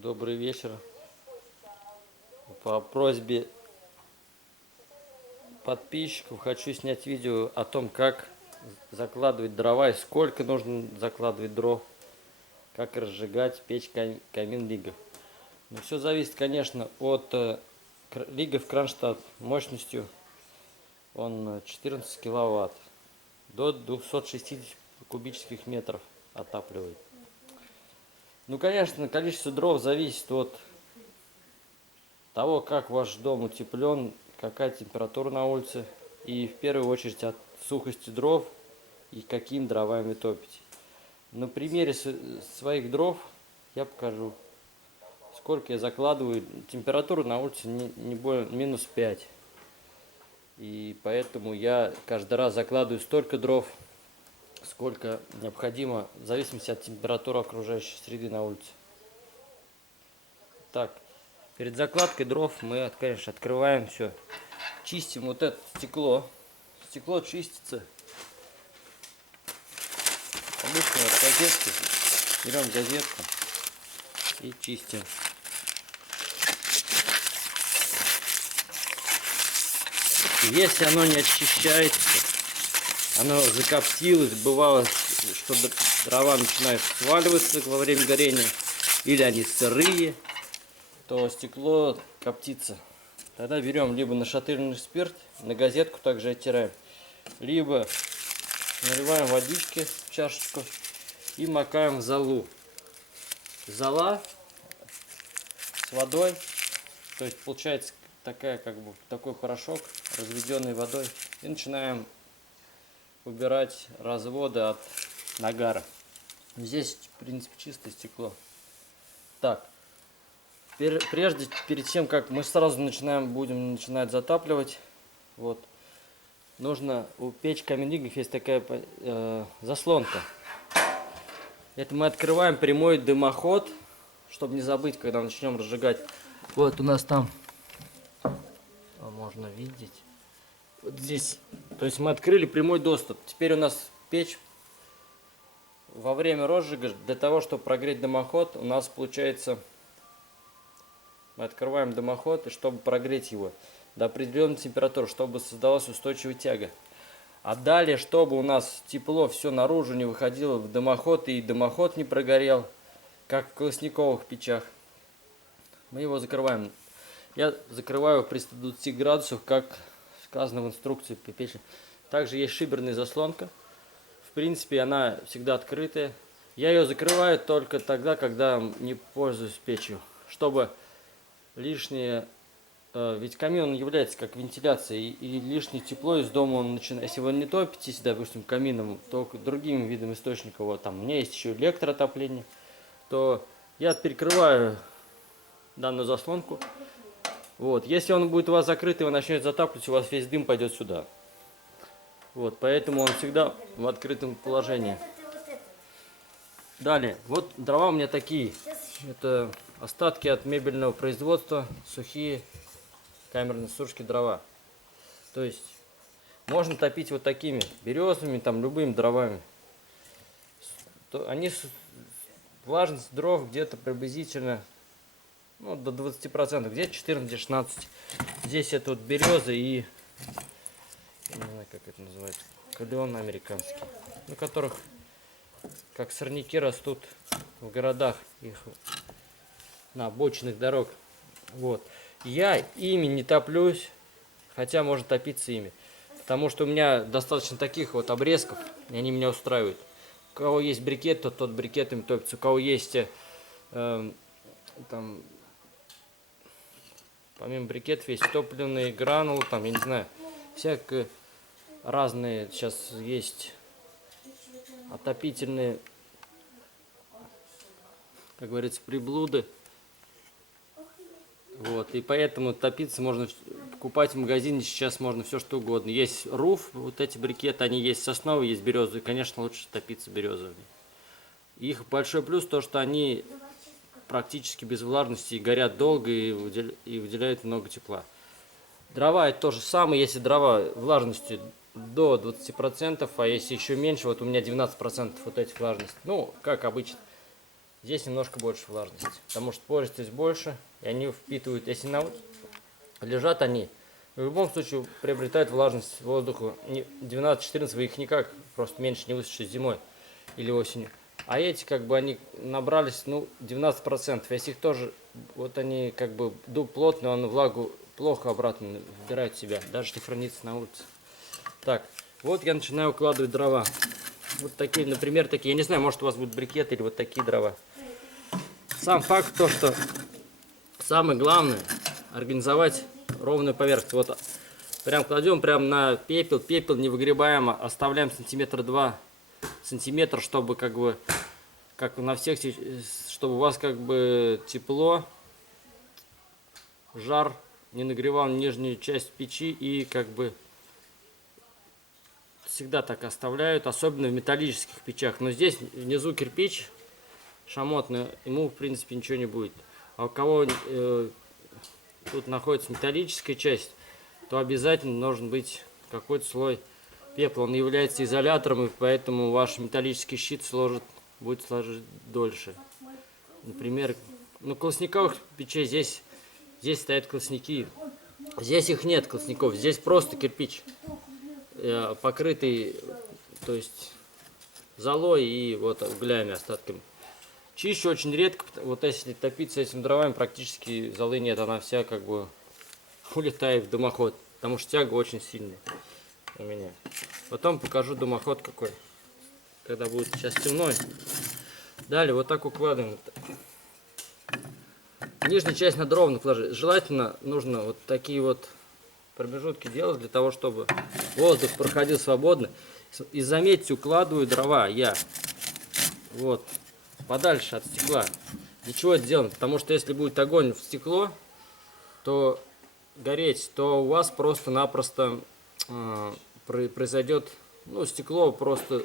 Добрый вечер. По просьбе подписчиков хочу снять видео о том, как закладывать дрова и сколько нужно закладывать дров, как разжигать печь камин Лига. Но все зависит, конечно, от Лига в Кронштадт мощностью он 14 киловатт до 260 кубических метров отапливает. Ну, конечно, количество дров зависит от того, как ваш дом утеплен, какая температура на улице, и в первую очередь от сухости дров и какими дровами топите. На примере своих дров я покажу, сколько я закладываю. Температура на улице не более минус 5. И поэтому я каждый раз закладываю столько дров, сколько необходимо, в зависимости от температуры окружающей среды на улице. Так, перед закладкой дров мы, конечно, открываем все. Чистим вот это стекло. Стекло чистится. Обычно вот газетки. Берем газетку и чистим. Если оно не очищается, оно закоптилось, бывало, что дрова начинают сваливаться во время горения, или они сырые, то стекло коптится. Тогда берем либо нашатырный спирт, на газетку также оттираем, либо наливаем водички в чашечку и макаем в золу. Зола с водой, то есть получается такой порошок, разведенный водой, и начинаем убирать разводы от нагара. Здесь, в принципе, чистое стекло. Так, перед тем, как мы сразу будем начинать затапливать, вот, нужно у печь камин Лига есть такая заслонка. Это мы открываем прямой дымоход, чтобы не забыть, когда начнем разжигать. Вот у нас там, можно видеть, вот здесь, то есть мы открыли прямой доступ. Теперь у нас печь во время розжига, для того, чтобы прогреть дымоход, у нас получается, мы открываем дымоход, и чтобы прогреть его до определенной температуры, чтобы создалась устойчивая тяга. А далее, чтобы у нас тепло все наружу не выходило в дымоход, и дымоход не прогорел, как в колосниковых печах, мы его закрываем. Я закрываю при 120 градусах, как сказано в инструкции по печи. Также есть шиберная заслонка. В принципе, она всегда открытая. Я ее закрываю только тогда, когда не пользуюсь печью, чтобы лишнее... Ведь камин он является как вентиляцией, и лишнее тепло из дома он начинает. Если вы не топитесь, допустим, камином, то другим видом источника, вот там у меня есть еще электроотопление, то я перекрываю данную заслонку. Вот, если он будет у вас закрытый, вы начнете затапливать, у вас весь дым пойдет сюда. Вот, поэтому он всегда в открытом положении. Далее, вот дрова у меня такие. Это остатки от мебельного производства, сухие камерные сушки дрова. То есть можно топить вот такими березовыми, там любыми дровами. Влажность дров где-то приблизительно, ну, до 20%, где-то 14, где 16. Здесь это вот береза и, не знаю, как это называется, клен американский, на которых как сорняки растут в городах, их на обочинах дорог. Вот. Я ими не топлюсь, хотя можно топиться ими, потому что у меня достаточно таких вот обрезков, и они меня устраивают. У кого есть брикет, тот брикетами топится. У кого есть там, помимо брикетов, есть топливные гранулы, там, я не знаю, всякие разные сейчас есть отопительные, как говорится, приблуды. Вот, и поэтому топиться можно покупать в магазине, сейчас можно все что угодно. Есть руф, вот эти брикеты, они есть сосновые, есть березовые, конечно, лучше топиться березовыми. Их большой плюс то, что они практически без влажности, горят долго и выделяют много тепла. Дрова это то же самое, если дрова влажностью до 20%, а если еще меньше, вот у меня 19% вот этих влажностей, ну, как обычно. здесь немножко больше влажности, потому что пористость больше, и они впитывают, если лежат они, в любом случае приобретают влажность воздуха 12-14, вы их никак, просто меньше не высушите зимой или осенью. А эти, как бы, они набрались, ну, 19%. Если их тоже, вот они, как бы, дуб плотный, он влагу плохо обратно вбирает в себя, даже если хранится на улице. Так, вот я начинаю укладывать дрова. Вот такие, например, такие, я не знаю, может у вас будут брикеты или вот такие дрова. Сам факт то, что самое главное организовать ровную поверхность. Вот прям кладем прям на пепел, пепел не выгребаем, оставляем сантиметра 2 сантиметра, чтобы как бы, как на всех, чтобы у вас как бы тепло, жар не нагревал нижнюю часть печи, и как бы всегда так оставляют, особенно в металлических печах. Но здесь внизу кирпич шамотный, ему в принципе ничего не будет. А у кого тут находится металлическая часть, то обязательно должен быть какой-то слой пепла. Он является изолятором, и поэтому ваш металлический щит будет служить дольше. Например, ну, колосниковых печей здесь стоят колосники. Здесь их нет, колосников, здесь просто кирпич, покрытый, то есть золой и вот углями, остатками. Чищу очень редко, вот если топить с этими дровами, практически золы нет, она вся как бы улетает в дымоход, потому что тяга очень сильная у меня. Потом покажу дымоход какой, когда будет сейчас темно. Далее вот так укладываем. Нижняя часть надо ровно положить. Желательно нужно вот такие вот промежутки делать для того, чтобы воздух проходил свободно. И заметьте, укладываю дрова я вот подальше от стекла. Для чего это сделано? Потому что если будет огонь в стекло, то гореть, то у вас просто-напросто произойдет, ну, стекло просто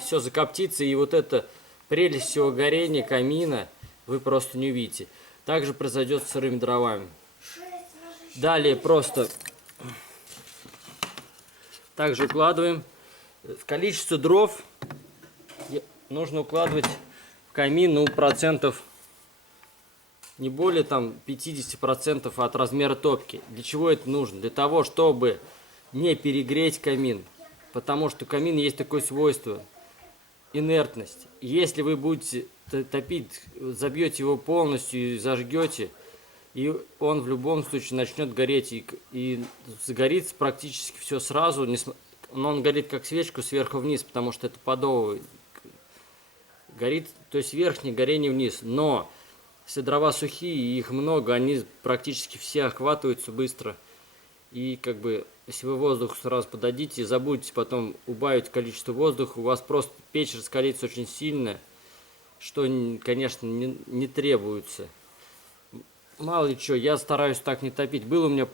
все закоптится, и вот эта прелесть всего горения камина вы просто не увидите. Также произойдет с сырыми дровами. Далее просто также укладываем. В количество дров нужно укладывать в камин, ну, процентов не более там 50% от размера топки. Для чего это нужно? Для того, чтобы не перегреть камин. Потому что у камина есть такое свойство — инертность. Если вы будете топить, забьете его полностью и зажгете, и он в любом случае начнет гореть, и загорится практически все сразу, но он горит как свечку сверху вниз, потому что это подовый горит, то есть верхнее горение вниз. Но если дрова сухие и их много, они практически все охватываются быстро. И как бы, если вы воздух сразу подадите и забудете потом убавить количество воздуха, у вас просто печь раскалится очень сильно, что, конечно, не требуется. Мало ли что, я стараюсь так не топить. Было у меня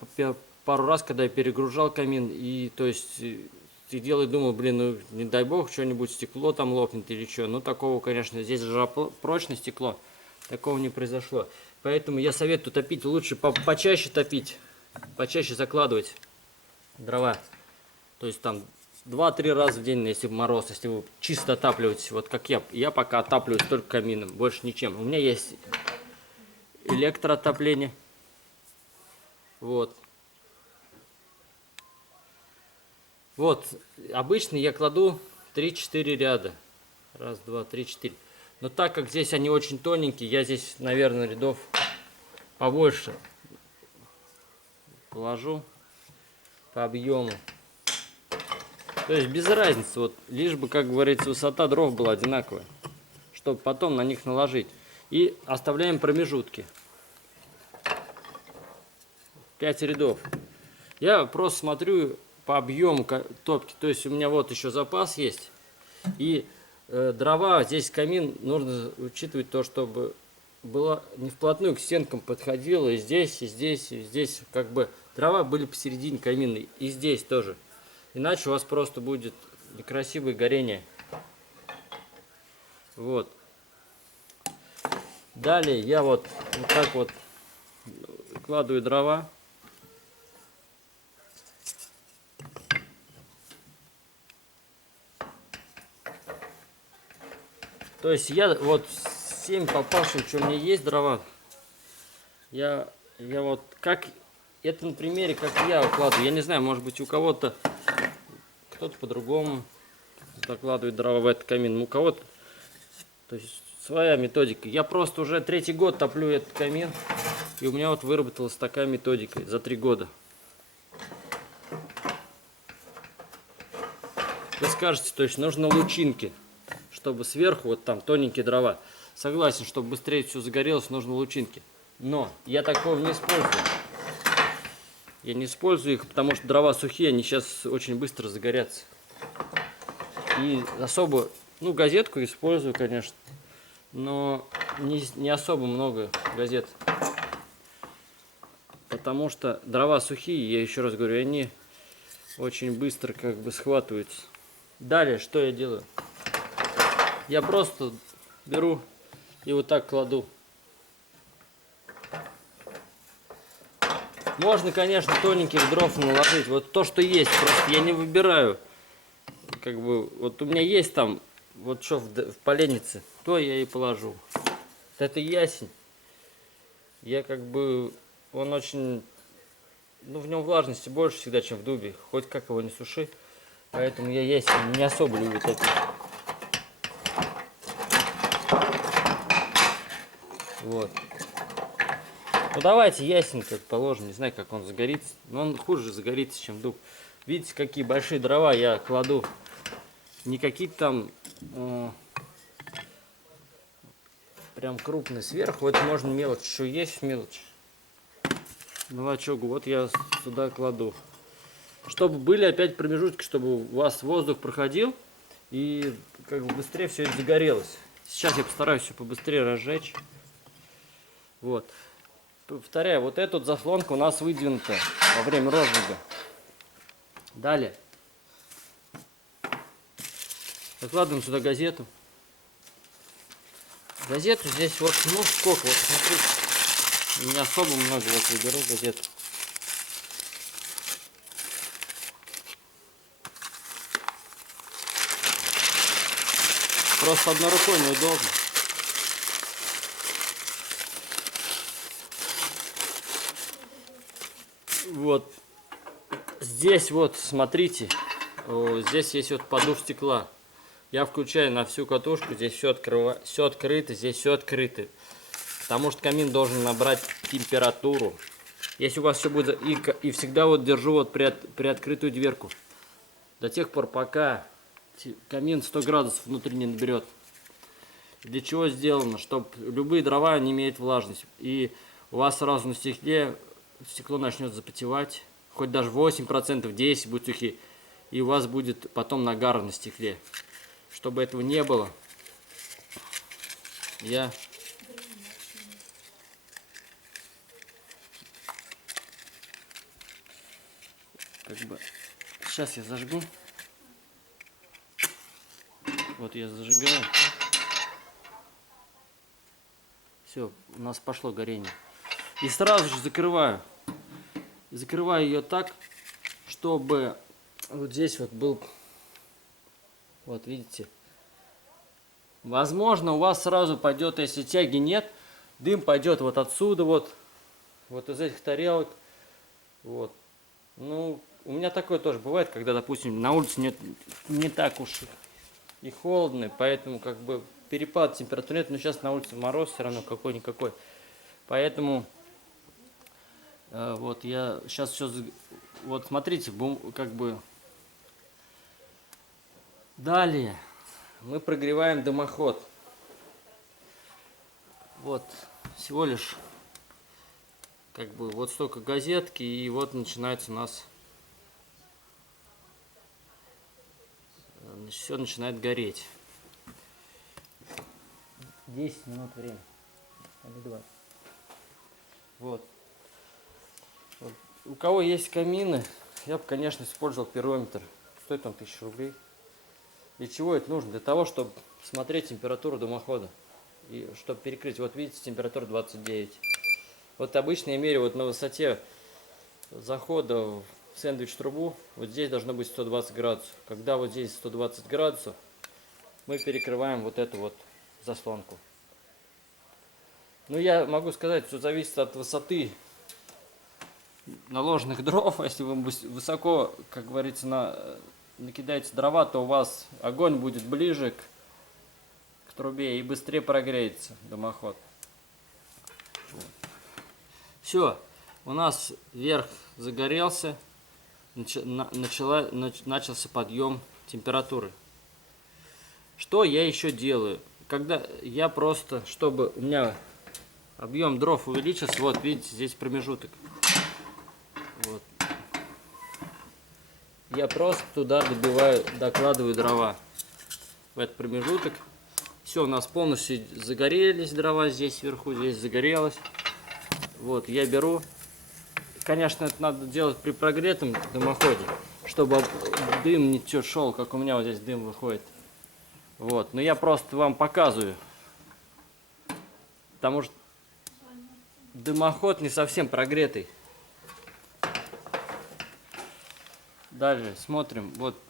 пару раз, когда я перегружал камин, и то есть сидел и думал, блин, ну не дай бог, что-нибудь стекло там лопнет или что. Ну такого, конечно, здесь жаропрочное стекло, такого не произошло. Поэтому я советую топить лучше, почаще топить, почаще закладывать дрова. То есть там 2-3 раза в день, если мороз, если вы чисто отапливаете, вот как я. Я пока отапливаюсь только камином, больше ничем. У меня есть электроотопление. Вот. Вот, обычно я кладу 3-4 ряда. Раз, два, три, 4. Но так как здесь они очень тоненькие, я здесь, наверное, рядов побольше положу по объему. То есть без разницы, вот, лишь бы, как говорится, высота дров была одинаковая, чтобы потом на них наложить. И оставляем промежутки. 5 рядов. Я просто смотрю по объему топки. То есть у меня вот еще запас есть. И дрова, здесь камин, нужно учитывать то, чтобы было не вплотную к стенкам подходило. И здесь, и здесь, и здесь. Как бы дрова были посередине камина. И здесь тоже. Иначе у вас просто будет некрасивое горение. Вот. Далее я вот так вот вкладываю дрова. То есть я вот 7 попавших, что у меня есть дрова. Я вот как это на примере, как я укладываю. Я не знаю, может быть у кого-то кто-то по-другому закладывает дрова в этот камин. У кого-то, то есть своя методика. Я просто уже 3-й год топлю этот камин, и у меня вот выработалась такая методика за 3 года. Вы скажете, то есть нужно лучинки, чтобы сверху вот там тоненькие дрова. Согласен, чтобы быстрее все загорелось, нужно лучинки. Но я такого не использую. Я не использую их, потому что дрова сухие, они сейчас очень быстро загорятся. И особо, ну, газетку использую, конечно, но не особо много газет. Потому что дрова сухие, я еще раз говорю, они очень быстро как бы схватываются. Далее, что я делаю? Я просто беру и вот так кладу. Можно, конечно, тоненьких дров наложить. Вот то, что есть, просто я не выбираю. Как бы, вот у меня есть там, вот что в поленнице, то я и положу. Вот это ясень. Я как бы, он очень, ну в нем влажности больше всегда, чем в дубе. Хоть как его не суши. Поэтому я ясень не особо люблю таких. Вот. Ну давайте ясень как положим, не знаю, как он загорится. Но он хуже загорится, чем дуб. Видите, какие большие дрова я кладу. Не какие-то там прям крупные сверху. Это можно мелочь. Еще есть мелочь. Молочок. Вот я сюда кладу. Чтобы были опять промежутки, чтобы у вас воздух проходил. И как бы быстрее все это загорелось. Сейчас я постараюсь все побыстрее разжечь. Вот. Повторяю, вот эта заслонка у нас выдвинута во время розжига. Далее. Закладываем сюда газету. Газету здесь вот, ну сколько, вот смотрите. Не особо много, вот выберу газету. Просто одной рукой неудобно. Вот. Здесь вот, смотрите. Здесь есть вот подув стекла. Я включаю на всю катушку. Здесь все открыто, здесь все открыто. Потому что камин должен набрать температуру. Если у вас все будет... И всегда вот держу вот при открытую дверку. До тех пор, пока камин 100 градусов внутри не наберет. Для чего сделано? Чтобы любые дрова не имеют влажность. И у вас сразу на стекле стекло начнет запотевать. Хоть даже 8%, 10% будет сухие. И у вас будет потом нагар на стекле. Чтобы этого не было, я как бы... Сейчас я зажгу. Вот я зажигаю. Все, у нас пошло горение. И сразу же закрываю. Закрываю ее так, чтобы вот здесь вот был... Вот видите. Возможно, у вас сразу пойдет, если тяги нет, дым пойдет вот отсюда, вот из этих тарелок. Вот. Ну, у меня такое тоже бывает, когда, допустим, на улице не так уж и холодно, поэтому как бы перепад температуры нет, но сейчас на улице мороз все равно какой-никакой. Поэтому вот я сейчас все... Вот смотрите, как бы... Далее мы прогреваем дымоход. Вот всего лишь как бы вот столько газетки, и вот начинается у нас... Все начинает гореть. 10 минут время. Или 20. Вот. У кого есть камины, я бы, конечно, использовал пирометр. Стоит он 1000 рублей. Для чего это нужно? Для того, чтобы смотреть температуру дымохода. И чтобы перекрыть. Вот видите, температура 29. Вот обычно я меряю вот на высоте захода в сэндвич-трубу. Вот здесь должно быть 120 градусов. Когда вот здесь 120 градусов, мы перекрываем вот эту вот заслонку. Ну, я могу сказать, что зависит от высоты наложенных дров. Если вы высоко, как говорится, накидаете дрова, то у вас огонь будет ближе к трубе и быстрее прогреется дымоход. Все, у нас верх загорелся, начался подъем температуры. Что я еще делаю? Когда я просто, чтобы у меня объем дров увеличился, вот видите, здесь промежуток. Вот. Я просто туда докладываю дрова в этот промежуток. Все, у нас полностью загорелись дрова здесь вверху, здесь загорелось. Вот, я беру. Конечно, это надо делать при прогретом дымоходе, чтобы дым не шел, как у меня вот здесь дым выходит. Вот, но я просто вам показываю, потому что дымоход не совсем прогретый. Дальше смотрим, вот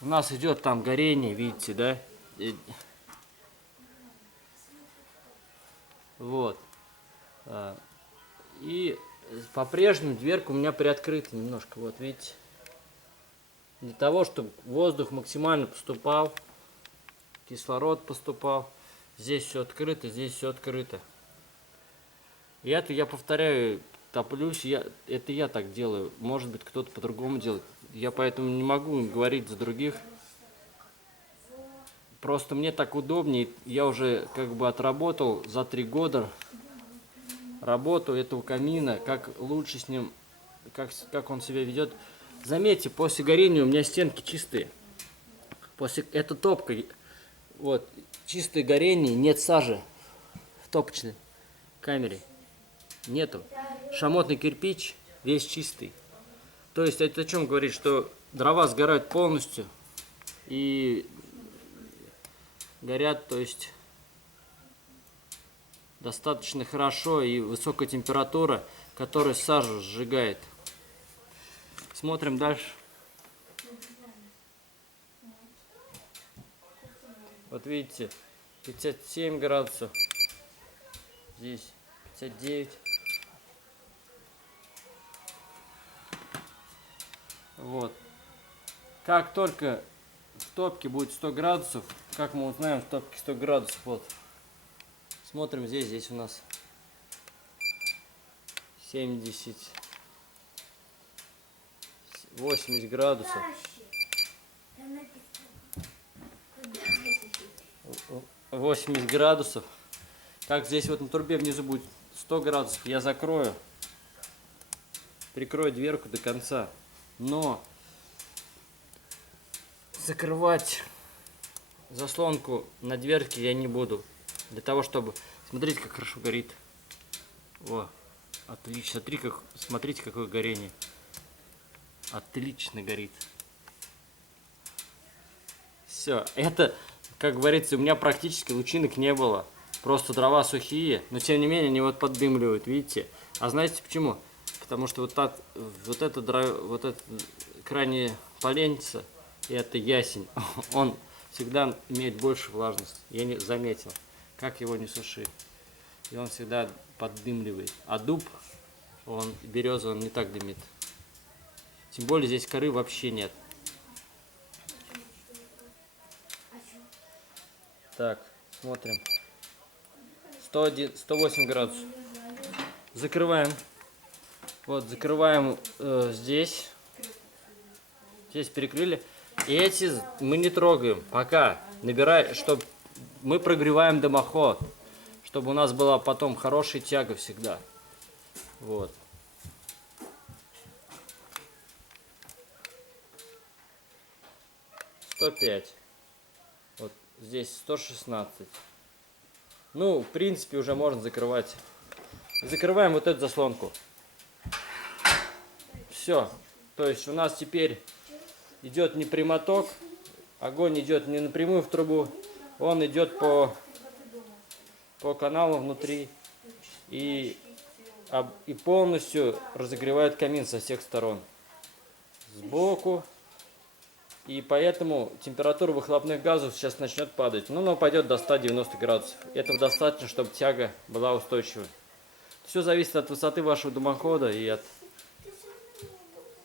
у нас идет там горение, видите, да? Вот. И по-прежнему дверка у меня приоткрыта немножко, вот видите. Для того, чтобы воздух максимально поступал, кислород поступал. Здесь все открыто, здесь все открыто. И это я повторяю, топлюсь, это я так делаю. Может быть, кто-то по-другому делает. Я поэтому не могу говорить за других. Просто мне так удобнее. Я уже как бы отработал за 3 года работу этого камина, как лучше с ним, как он себя ведет. Заметьте, после горения у меня стенки чистые. Это топка. Вот, чистое горение, нет сажи в топочной камере. Нету. Шамотный кирпич весь чистый. То есть это о чем говорит, что дрова сгорают полностью и горят, то есть достаточно хорошо и высокая температура, которая сажу сжигает. Смотрим дальше. Вот видите, 57 градусов. Здесь 59. Вот. Как только в топке будет 100 градусов, как мы узнаем в топке 100 градусов, вот. Смотрим здесь у нас 70, 80 градусов. 80 градусов. Как здесь вот на трубе внизу будет 100 градусов, я закрою, прикрою дверку до конца. Но закрывать заслонку на дверке я не буду. Для того, чтобы... Смотрите, как хорошо горит. О, отлично. Смотрите, какое горение. Отлично горит. Все. Это, как говорится, у меня практически лучинок не было. Просто дрова сухие, но тем не менее они вот поддымливают, видите? А знаете почему? Потому что вот это крайне поленница, и это ясень, он всегда имеет больше влажности. Я не заметил, как его не суши. И он всегда поддымливает. А дуб, береза, он не так дымит. Тем более здесь коры вообще нет. Так, смотрим. 108 градусов. Закрываем. Вот, закрываем здесь. Здесь перекрыли. И эти мы не трогаем. Пока. Чтобы мы прогреваем дымоход. Чтобы у нас была потом хорошая тяга всегда. Вот. «105». Вот здесь 116. Ну, в принципе, уже можно закрывать. Закрываем вот эту заслонку. Все. То есть у нас теперь идет не прямоток. Огонь идет не напрямую в трубу. Он идет по каналу внутри. И полностью разогревает камин со всех сторон. Сбоку, И поэтому температура выхлопных газов сейчас начнет падать. Ну, она пойдет до 190 градусов. Этого достаточно, чтобы тяга была устойчивой. Все зависит от высоты вашего дымохода и от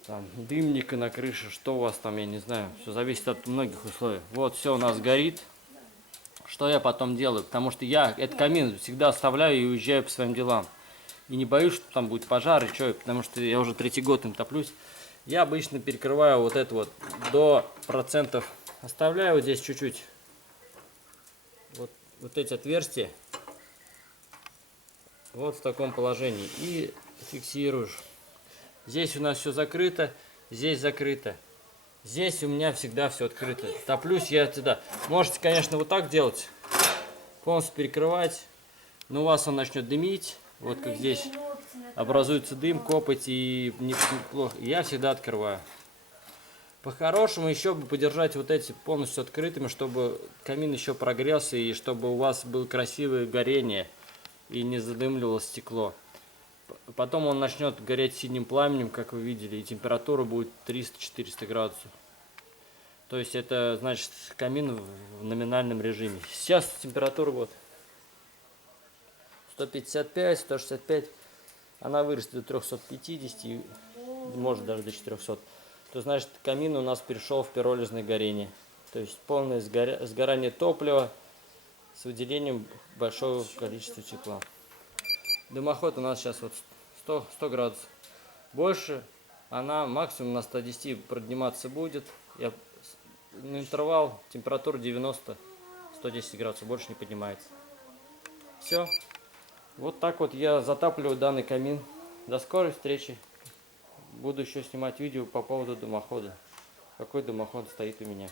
там, дымника на крыше, что у вас там, я не знаю. Все зависит от многих условий. Вот, все у нас горит. Что я потом делаю? Потому что я этот камин всегда оставляю и уезжаю по своим делам. И не боюсь, что там будет пожар и что, потому что я уже 3-й год им топлюсь. Я обычно перекрываю вот это вот до процентов. Оставляю вот здесь чуть-чуть вот эти отверстия. Вот в таком положении. И фиксируешь. Здесь у нас все закрыто, здесь закрыто. Здесь у меня всегда все открыто. Топлюсь я сюда. Можете, конечно, вот так делать. Полностью перекрывать. Но у вас он начнет дымить. Вот как здесь образуется дым, копоть и неплохо. Я всегда открываю. По-хорошему еще бы подержать вот эти полностью открытыми, чтобы камин еще прогрелся и чтобы у вас было красивое горение и не задымливалось стекло. Потом он начнет гореть синим пламенем, как вы видели, и температура будет 300-400 градусов. То есть это значит камин в номинальном режиме. Сейчас температура вот 155, 165. Она вырастет до 350, может даже до 400. То значит камин у нас перешел в пиролизное горение. То есть полное сгорание топлива с выделением большого количества тепла. Дымоход у нас сейчас вот 100 градусов. Больше она максимум на 110 подниматься будет. На интервал температура 90-110 градусов, больше не поднимается. Все. Вот так вот я затапливаю данный камин. До скорой встречи. Буду еще снимать видео по поводу дымохода. Какой дымоход стоит у меня.